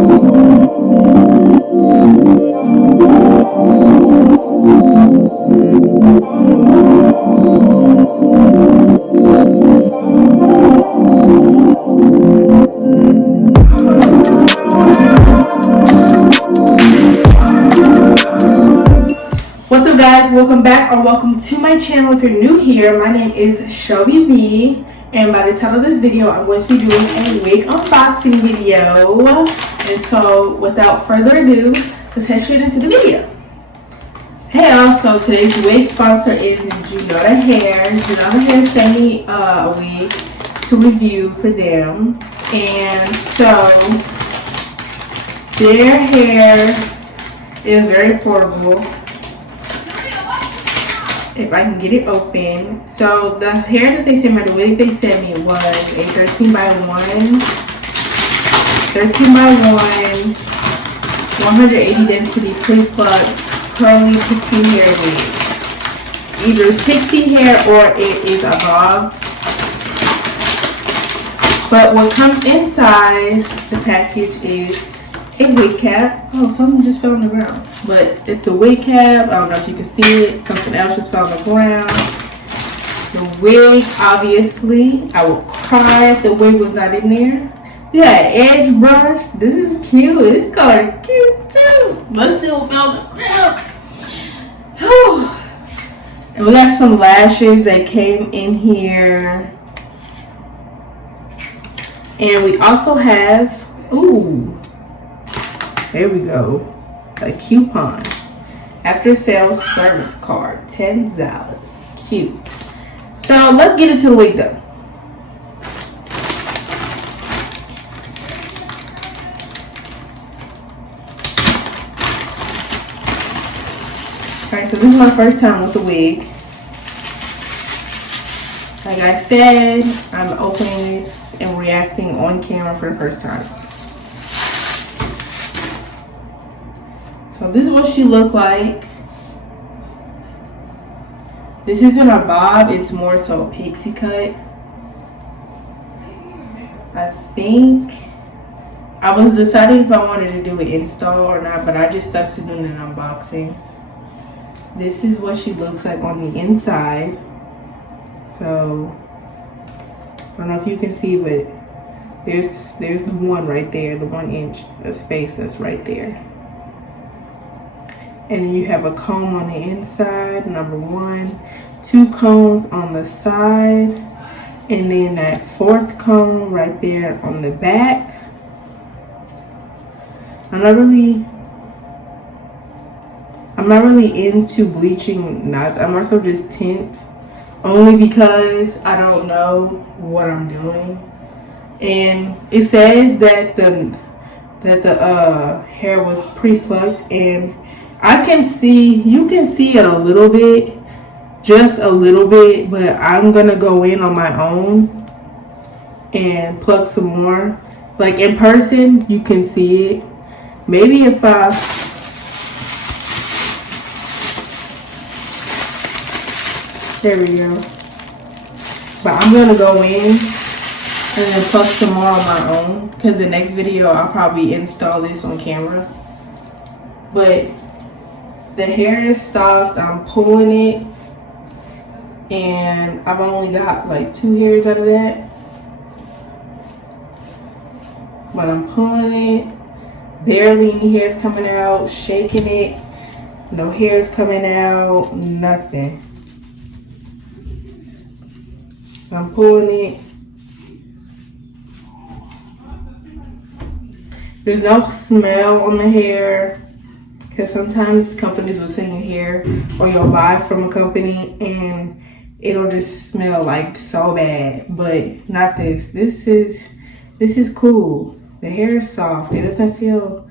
What's up, guys? Welcome back or welcome to my channel. If you're new here, my name is Shelby B, and by the title of this video, I'm going to be doing a wig unboxing video. And so without further ado, let's head straight into the video. Hey y'all, so today's wig sponsor is JUNODA Hair. JUNODA Hair sent me a wig to review for them, and so their hair is very affordable. If I can get it open. So the hair that they sent me, the wig they sent me was a 13 by 1, 180 density pre-plucked curly pixie hair wig. Either it's pixie hair or it is a bob. But what comes inside the package is a wig cap. Oh, something just fell on the ground. But it's a wig cap. I don't know if you can see it. Something else just fell on the ground. The wig, obviously. I would cry if the wig was not in there. We got an edge brush. This is cute. This color is cute too. Let's see what fell on the ground. And we got some lashes that came in here. And we also have, ooh, there we go, a coupon. After sales service card, $10. Cute. So let's get into the wig though. Alright, so this is my first time with the wig. Like I said, I'm opening this and reacting on camera for the first time. So this is what she looked like. This isn't a bob, it's more so a pixie cut. I think I was deciding if I wanted to do an install or not, but I just stuck to doing an unboxing. This is what she looks like on the inside. So I don't know if you can see, but there's the one right there, the 1 inch of space that's right there. And then you have a comb on the inside, number 1, 2 combs on the side, and then that 4th comb right there on the back. I'm not really into bleaching knots. I'm also just tint, only because I don't know what I'm doing. And it says that the hair was pre-plucked, and I can see, you can see it a little bit, just a little bit, but I'm gonna go in on my own and pluck some more. Like in person, you can see it. Maybe if there we go. But I'm gonna go in and then pluck some more on my own, because the next video I'll probably install this on camera. But the hair is soft. I'm pulling it, and I've only got like 2 hairs out of that. But I'm pulling it, barely any hairs coming out, shaking it, no hairs coming out, nothing. I'm pulling it. There's no smell on the hair, because sometimes companies will send you hair, or you'll buy from a company and it'll just smell like so bad. But not this. This is cool. The hair is soft. It doesn't feel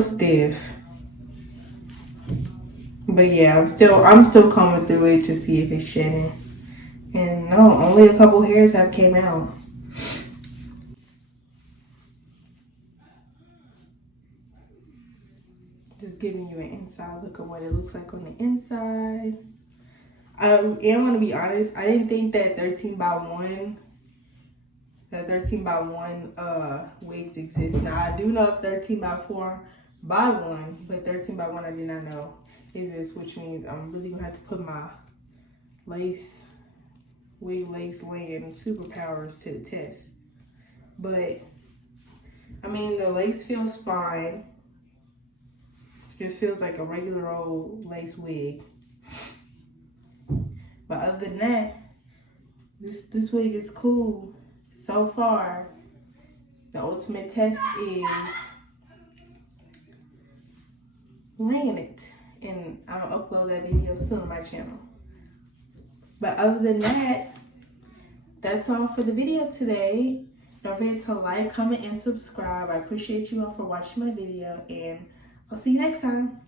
stiff. But yeah, I'm still combing through it to see if it's shedding. And no, only a couple hairs have came out. Just giving you an inside look of what it looks like on the inside. I am going to be honest, I didn't think that 13 by 1 that 13 by 1 wigs exist. Now I do know 13 by 4 by 1, but 13 by 1 I did not know exists, which means I'm really gonna have to put my wig lace laying superpowers to the test. But I mean, the lace feels fine. It just feels like a regular old lace wig. But other than that, this wig is cool. So far, the ultimate test is laying it. And I'm gonna upload that video soon on my channel. But other than that, that's all for the video today. Don't forget to like, comment, and subscribe. I appreciate you all for watching my video, and I'll see you next time.